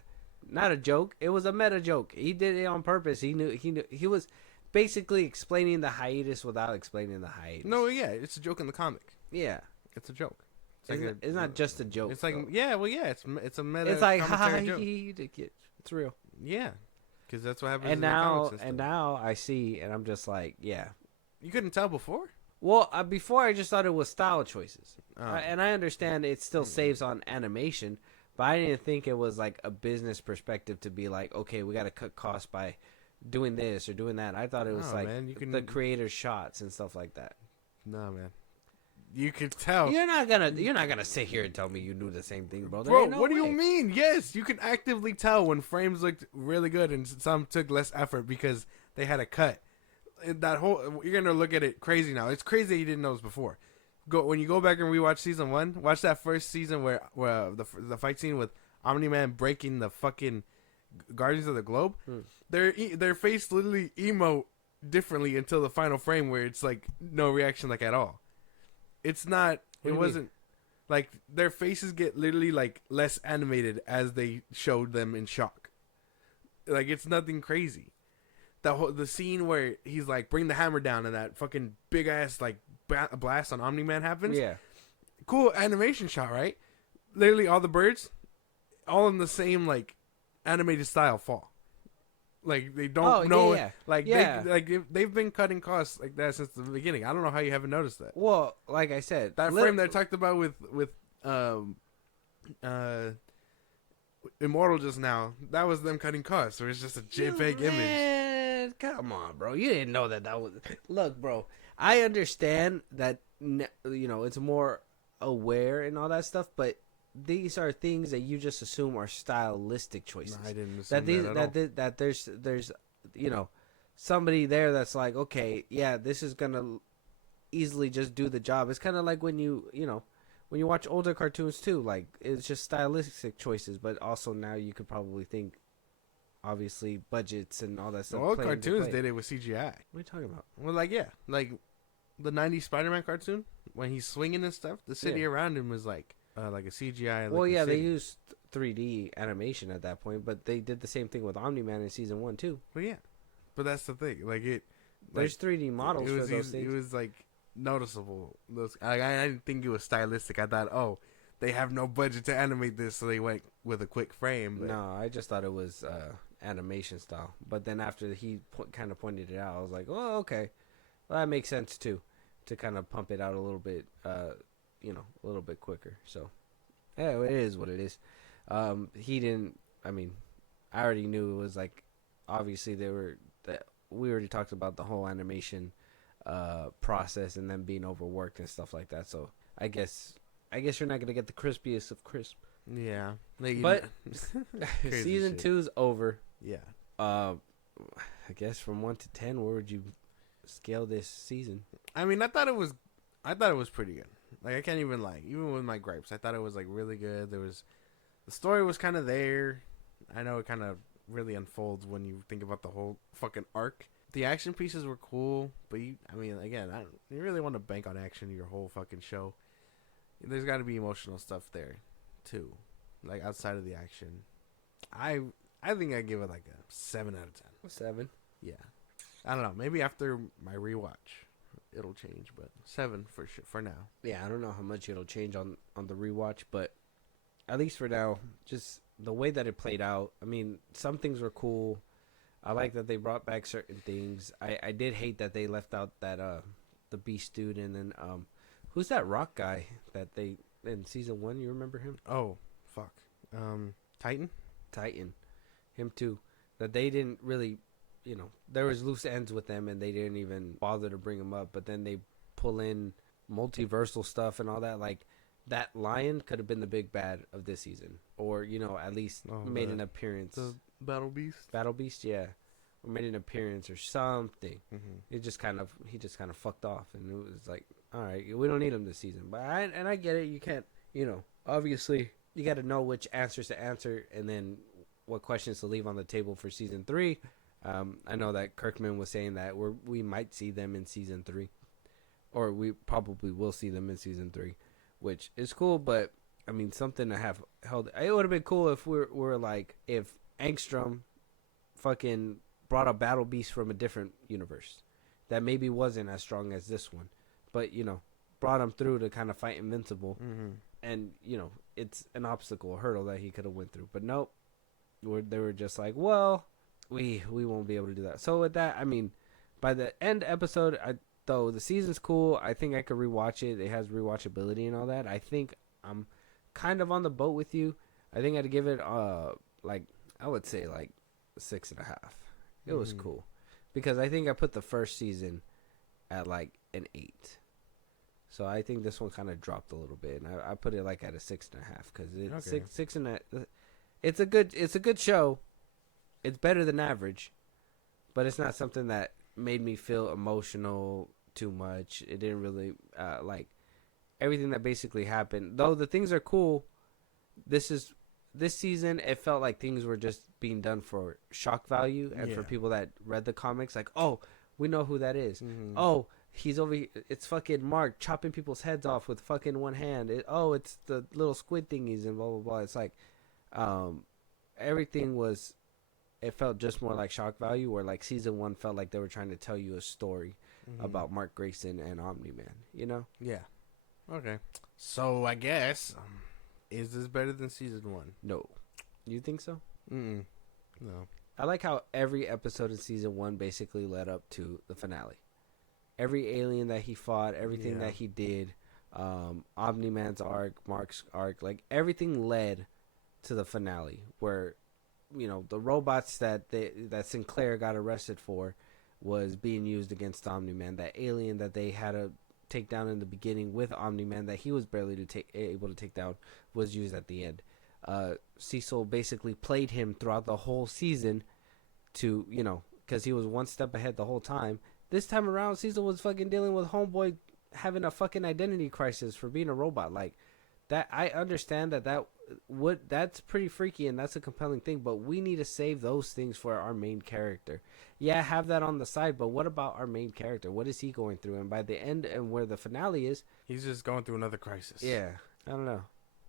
not a joke. It was a meta joke. He did it on purpose. He knew he was basically explaining the hiatus without explaining the hiatus. No, yeah, it's a joke in the comic. Yeah, it's a joke. It's not just a joke. It's like though. it's a meta. It's like commentary joke. it's real. Yeah, because that's what happens. And in the now comics and now I see, and I'm just like, yeah. you couldn't tell before. Well, before I just thought it was style choices, Oh. and I understand it still saves on animation, but I didn't think it was like a business perspective to be like, okay, we got to cut costs by doing this or doing that. I thought it was No, like man, the creator's shots and stuff like that. No, man, you could tell. You're not gonna sit here and tell me you do the same thing, bro. There Bro, ain't no what do way. you mean? Yes, you can actively tell when frames looked really good and some took less effort because they had a cut. That whole you're gonna look at it crazy now. It's crazy that you didn't know this before. When you go back and rewatch season 1, watch that first season where the fight scene with Omni-Man breaking the fucking Guardians of the Globe. Their face literally emote differently until the final frame where it's like no reaction like at all. It's not. What do It you wasn't. Like, their faces get literally, like, less animated as they showed them in shock. Like, it's nothing crazy. The scene where he's like, bring the hammer down and that fucking big-ass, like, blast on Omni-Man happens. Yeah. Cool animation shot, right? Literally all the birds, all in the same, like, animated style fall. Like, they don't know. Yeah. Like, yeah. they've been cutting costs like that since the beginning. I don't know how you haven't noticed that. Well, like I said, That frame that I talked about with Immortal just now, that was them cutting costs, or it's just a JPEG image. Man, come on, bro. You didn't know that was. Look, bro. I understand that it's more aware and all that stuff, but these are things that you just assume are stylistic choices. No, I didn't assume that there's somebody there that's like, okay, yeah, this is gonna easily just do the job. It's kind of like when you watch older cartoons too. Like, it's just stylistic choices, but also now you could probably think, obviously, budgets and all that stuff. All cartoons did it with CGI. What are you talking about? Well, like the '90s Spider-Man cartoon when he's swinging and stuff. The city around him was like a CGI. Well, yeah, they used 3D animation at that point, but they did the same thing with Omni-Man in season 1 too. Well, yeah, but that's the thing. Like there's 3D models for those things. It was like noticeable. I didn't think it was stylistic. I thought, oh, they have no budget to animate this, so they went with a quick frame. But no, I just thought it was animation style. But then after he kind of pointed it out, I was like, oh, okay, well, that makes sense too, to kind of pump it out a little bit, a little bit quicker. So, yeah, it is what it is. He didn't. I mean, I already knew it was like, obviously we already talked about the whole animation process and them being overworked and stuff like that. So I guess you're not gonna get the crispiest of crisp. yeah, But season 2's over. Yeah. I guess from 1 to 10, where would you scale this season? I mean, I thought it was pretty good. Like, I can't even lie. Even with my gripes, I thought it was like really good. The story was kind of there. I know it kind of really unfolds when you think about the whole fucking arc. The action pieces were cool, but you really want to bank on action your whole fucking show. There's got to be emotional stuff there, too, like outside of the action. I think I give it like a 7 out of 10. 7. Yeah, I don't know. Maybe after my rewatch, it'll change, but 7 for sure for now. Yeah, I don't know how much it'll change on the rewatch, but at least for now, just the way that it played out. I mean, some things were cool. I like that they brought back certain things. I did hate that they left out that the Beast dude, and then who's that rock guy that they in season 1? You remember him? Oh, fuck. Titan, him too. That they didn't really, there was loose ends with them, and they didn't even bother to bring him up. But then they pull in multiversal stuff and all that. Like, that lion could have been the big bad of this season, or at least made an appearance. The Battle Beast, yeah, or made an appearance or something. Mm-hmm. He just kind of fucked off, and it was like, all right, we don't need him this season. But I get it. You can't, obviously you got to know which answers to answer, and then what questions to leave on the table for season 3. I know that Kirkman was saying that we might see them in season 3, or we probably will see them in season 3, which is cool. But I mean, something to have held. It would have been cool if we're like, if Angstrom fucking brought a Battle Beast from a different universe that maybe wasn't as strong as this one, but brought him through to kind of fight Invincible, and you know it's an obstacle, a hurdle that he could have went through. But nope, they were just like, well, we won't be able to do that. So with that, I mean, by the end episode, though the season's cool, I think I could rewatch it. It has rewatchability and all that. I think I'm kind of on the boat with you. I think I'd give it like I would say like 6.5. It was cool because I think I put the first season at like an 8. So I think this one kind of dropped a little bit, and I put it like at a 6.5 because it's Okay. six and a. It's a good show. It's better than average, but it's not something that made me feel emotional too much. It didn't really like everything that basically happened. Though the things are cool, this season it felt like things were just being done for shock value and for people that read the comics. Like, oh, we know who that is. Oh, he's over here. It's fucking Mark chopping people's heads off with fucking one hand. It's the little squid thingies and blah blah blah. It's like, everything was. It felt just more like shock value, where like season 1 felt like they were trying to tell you a story about Mark Grayson and Omni-Man. You know? Yeah. Okay. So I guess is this better than season 1? No. You think so? No. I like how every episode in season 1 basically led up to the finale. Every alien that he fought, everything that he did, Omni-Man's arc, Mark's arc, like everything led to the finale where, you know, the robots that Sinclair got arrested for was being used against Omni-Man. That alien that they had to take down in the beginning with Omni-Man that he was barely able to take down was used at the end. Cecil basically played him throughout the whole season to, you know, because he was one step ahead the whole time. This time around, Cecil was fucking dealing with Homeboy having a fucking identity crisis for being a robot. Like, that, I understand that's pretty freaky and that's a compelling thing, but we need to save those things for our main character. Yeah, have that on the side, but what about our main character? What is he going through? And by the end and where the finale is, he's just going through another crisis. Yeah, I don't know.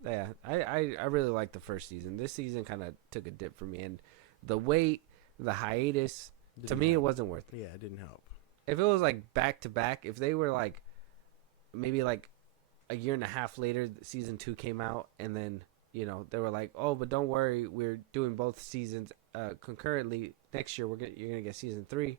Yeah, I really liked the first season. This season kind of took a dip for me, and the wait, the hiatus, to me, it wasn't worth it. Yeah, it didn't help. If it was like back to back, if they were like maybe like a year and a half later, season 2 came out, and then, you know, they were like, oh, but don't worry, we're doing both seasons concurrently. Next year, you're gonna get season 3.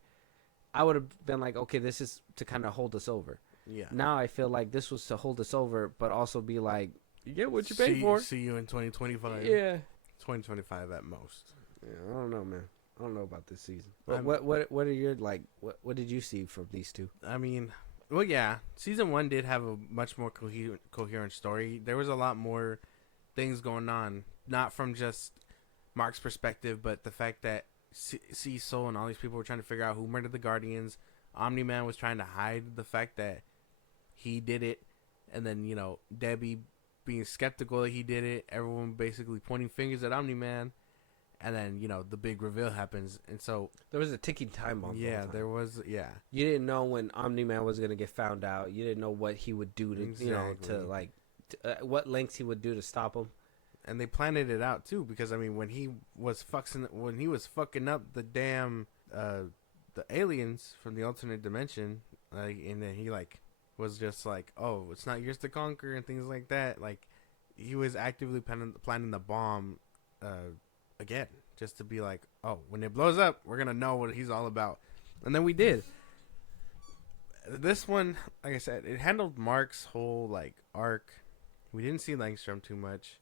I would have been like, okay, this is to kind of hold us over. Yeah. Now I feel like this was to hold us over, but also be like, you get what you paid for. See you in 2025. Yeah. 2025 at most. Yeah, I don't know, man. I don't know about this season. What are your like? What did you see from these two? I mean, well, yeah, season 1 did have a much more coherent story. There was a lot more things going on, not from just Mark's perspective, but the fact that Cecil and all these people were trying to figure out who murdered the Guardians. Omni-Man was trying to hide the fact that he did it, and then, you know, Debbie being skeptical that he did it. Everyone basically pointing fingers at Omni-Man. And then, you know, the big reveal happens. And so there was a ticking time bomb. Yeah, there was. Yeah. You didn't know when Omni-Man was going to get found out. You didn't know what he would do to, you know, to like, what lengths he would do to stop him. And they planted it out too, because I mean, when he was fucking up the damn the aliens from the alternate dimension, like, and then he like was just like, oh, it's not yours to conquer and things like that. Like, he was actively planning the bomb again, just to be like, oh, when it blows up, we're gonna know what he's all about. And then we did. This one, like I said, it handled Mark's whole like arc. We didn't see Langstrom too much.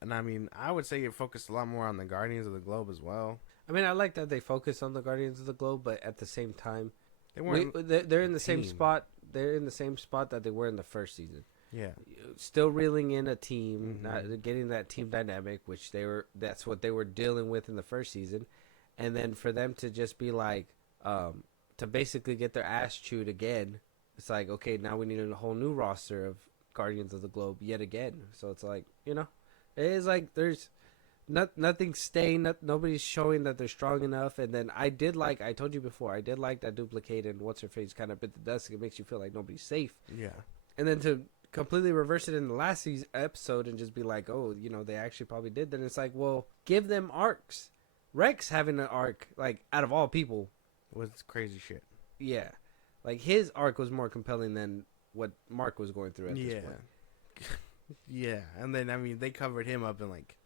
And I mean, I would say it focused a lot more on the Guardians of the Globe as well. I mean, I like that they focus on the Guardians of the Globe, but at the same time, they're in the same spot. They're in the same spot that they were in the first season. Yeah, still reeling in a team, not getting that team dynamic, which that's what they were dealing with in the first season, and then for them to just be like, to basically get their ass chewed again. It's like, okay, now we need a whole new roster of Guardians of the Globe yet again. So it's like, you know, it is like there's nothing staying. Nobody's showing that they're strong enough. And then I told you before, I did like that Duplicate and what's her face kind of bit the dust. It makes you feel like nobody's safe. Yeah. And then to completely reverse it in the last episode and just be like, oh, you know, they actually probably did. Then it's like, well, give them arcs. Rex having an arc, like, out of all people, was crazy shit. Yeah. Like, his arc was more compelling than what Mark was going through at this point. Yeah, and then, I mean, they covered him up in, like,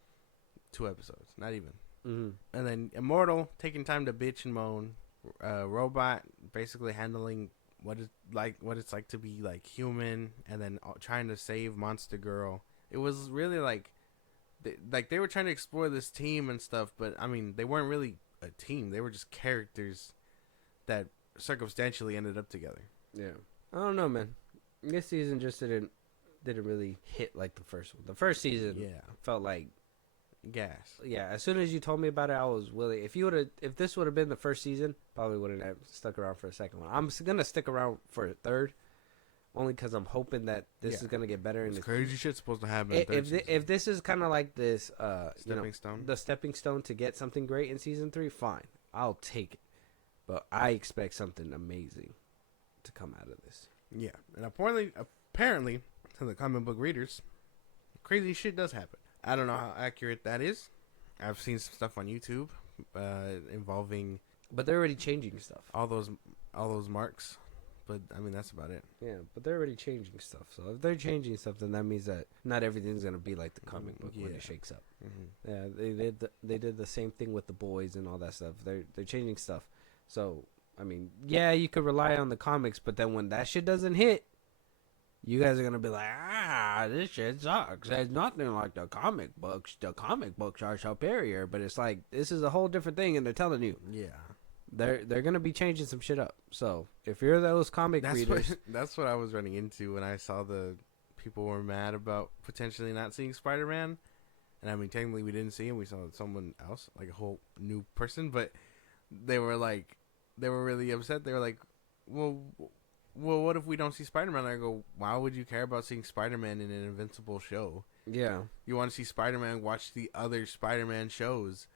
2 episodes. Not even. Mm-hmm. And then Immortal, taking time to bitch and moan. Robot, basically handling what it's like to be, like, human. And then trying to save Monster Girl. It was really, like, they were trying to explore this team and stuff. But, I mean, they weren't really a team. They were just characters that circumstantially ended up together. Yeah. I don't know, man. This season just didn't really hit like the first one. The first season felt like gas. Yeah, as soon as you told me about it, I was willing. If this would have been the first season, probably wouldn't have stuck around for a second one. I'm gonna stick around for a third, only because I'm hoping that this is gonna get better. And crazy shit's supposed to happen. If this is kind of like this, stepping stone, the stepping stone to get something great in season 3, fine, I'll take it. But I expect something amazing to come out of this. Yeah, and apparently, to the comic book readers, crazy shit does happen. I don't know how accurate that is. I've seen some stuff on YouTube involving, but they're already changing stuff. All those marks, but I mean that's about it. Yeah, but they're already changing stuff. So if they're changing stuff, then that means that not everything's gonna be like the comic book when it shakes up. Mm-hmm. Yeah, they did the same thing with the boys and all that stuff. They're changing stuff. So I mean, yeah, you could rely on the comics, but then when that shit doesn't hit, you guys are gonna be like, this shit sucks. It's nothing like the comic books. The comic books are superior, but it's like this is a whole different thing, and they're telling you, they're gonna be changing some shit up. So if you're those comic readers, that's what I was running into when I saw the people were mad about potentially not seeing Spider-Man, and I mean technically we didn't see him. We saw someone else, like a whole new person, but they were really upset. They were like, well, what if we don't see Spider-Man? I go, why would you care about seeing Spider-Man in an Invincible show? Yeah. You want to see Spider-Man, watch the other Spider-Man shows.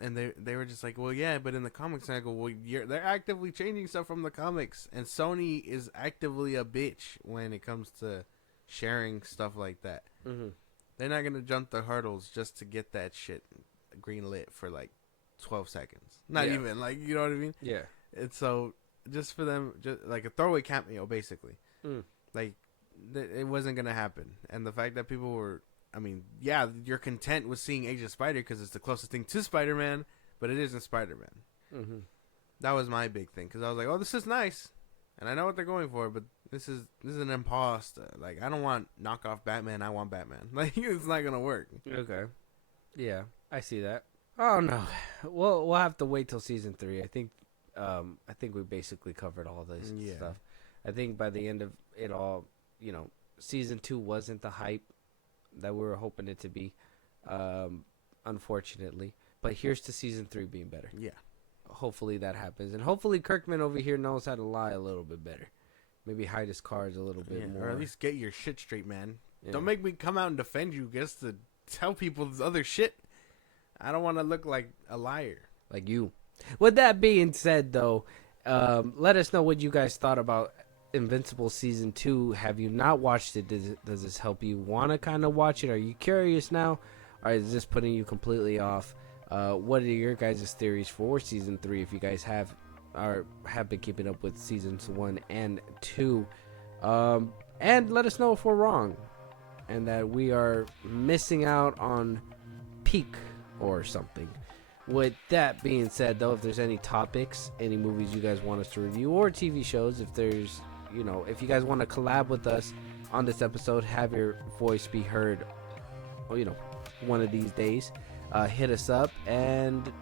And they were just like, well, yeah, but in the comics, and I go, well, they're actively changing stuff from the comics. And Sony is actively a bitch when it comes to sharing stuff like that. Mm-hmm. They're not going to jump the hurdles just to get that shit greenlit for like 12 seconds. Not even, like, you know what I mean? Yeah. And so, just for them, just like a throwaway cameo, basically. Like, it wasn't going to happen. And the fact that people were, I mean, yeah, you're content with seeing Agent Spider because it's the closest thing to Spider-Man, but it isn't Spider-Man. Mm-hmm. That was my big thing, because I was like, oh, this is nice. And I know what they're going for, but this is an imposter. Like, I don't want knockoff Batman, I want Batman. Like, it's not going to work. Okay. Yeah, I see that. Oh no, we'll have to wait till season 3. I think we basically covered all this stuff. I think by the end of it all, season 2 wasn't the hype that we were hoping it to be, unfortunately. But here's to season 3 being better. Yeah, hopefully that happens, and hopefully Kirkman over here knows how to lie a little bit better. Maybe hide his cards a little bit more, or at least get your shit straight, man. Yeah. Don't make me come out and defend you just to tell people this other shit. I don't want to look like a liar. Like you. With that being said, though, let us know what you guys thought about Invincible Season 2. Have you not watched it? Does this help you want to kind of watch it? Are you curious now? Or is this putting you completely off? What are your guys' theories for Season 3 if you guys have been keeping up with Seasons 1 and 2? And let us know if we're wrong and that we are missing out on peak or something. With that being said, though, if there's any topics, any movies you guys want us to review, or TV shows, if there's, if you guys want to collab with us on this episode, have your voice be heard, one of these days, hit us up and,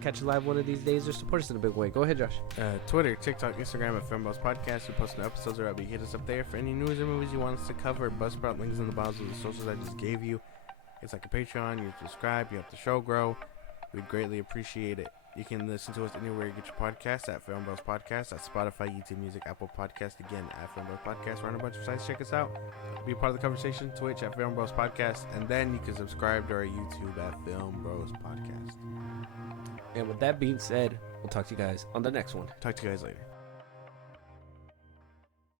catch a live one of these days or support us in a big way. Go ahead, Josh. Twitter, TikTok, Instagram at FIlmBros Podcast. We post new episodes or hit us up there for any news or movies you want us to cover. Buzzsprout, links in the bottom of the socials I just gave you. It's like a Patreon. You subscribe. You help the show grow. We'd greatly appreciate it. You can listen to us anywhere you get your podcasts at FIlmBros Podcast, at Spotify, YouTube Music, Apple Podcast, again at FIlmBros Podcast. We're on a bunch of sites. Check us out. Be a part of the conversation. Twitch at FIlmBros Podcast, and then you can subscribe to our YouTube at FIlmBros Podcast. And with that being said, we'll talk to you guys on the next one. Talk to you guys later.